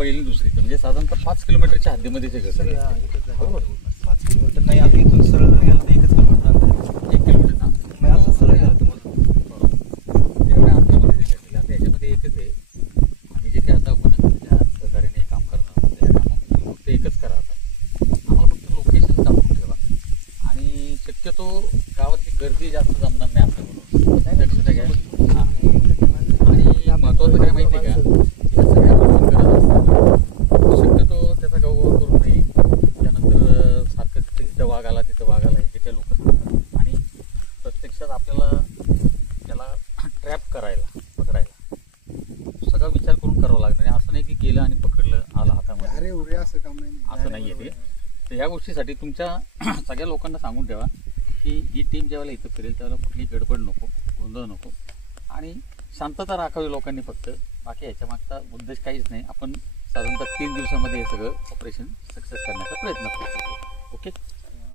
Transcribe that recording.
पहिली दुसरी म्हणजे साधारणतः 5 किलोमीटरच्या हद्दीमध्ये ते घर आहे. बरोबर 5 किलोमीटर नाही, आता इथून सरळ जर गेलं तर 1 किलोमीटर अंतर. 1 किलोमीटर ना मग असं सरळ गेलं तर मग एवढ्या अंतरामध्ये ते घेतलेलं. आता याच्यामध्ये एकच आहे, आम्ही जे काही आता वनखात्याच्या सहकार्याने काम करणार त्या कामामध्ये फक्त एकच करा. आता आम्हाला फक्त लोकेशन टाकून ठेवा आणि शक्यतो गावातली गर्दी जास्त जमणार नाही आपल्याकडून, लक्षात घ्या. हां, आणि महत्त्वाचं काय माहिती आहे का, या सगळ्या गोष्टी करत असताना शक्यतो त्याचा गवगव करू नये. त्यानंतर सारखं तिथं वाघ आला तिथं वाघ आला हे जे काही लोक सांगतात आणि प्रत्यक्षात आपल्याला त्याला ट्रॅप करायला पकडायला सगळा विचार करून करावा लागणार आहे. असं नाही की गेलं आणि पकडलं आलं हातामध्ये, अरे उरे असं काम नाही. असं नाही आहे ते. तर या गोष्टीसाठी तुमच्या सगळ्या लोकांना सांगून ठेवा की ही टीम ज्यावेळेला इथं फिरेल त्यावेळेला कुठली गडबड नको, गोंधळ नको आणि शांतता राखावी लोकांनी फक्त. बाकी ह्याच्या मागचा उद्देश काहीच नाही. आपण साधारणतः 3 दिवसामध्ये हे सगळं ऑपरेशन सक्सेस करण्याचा प्रयत्न करू. ओके.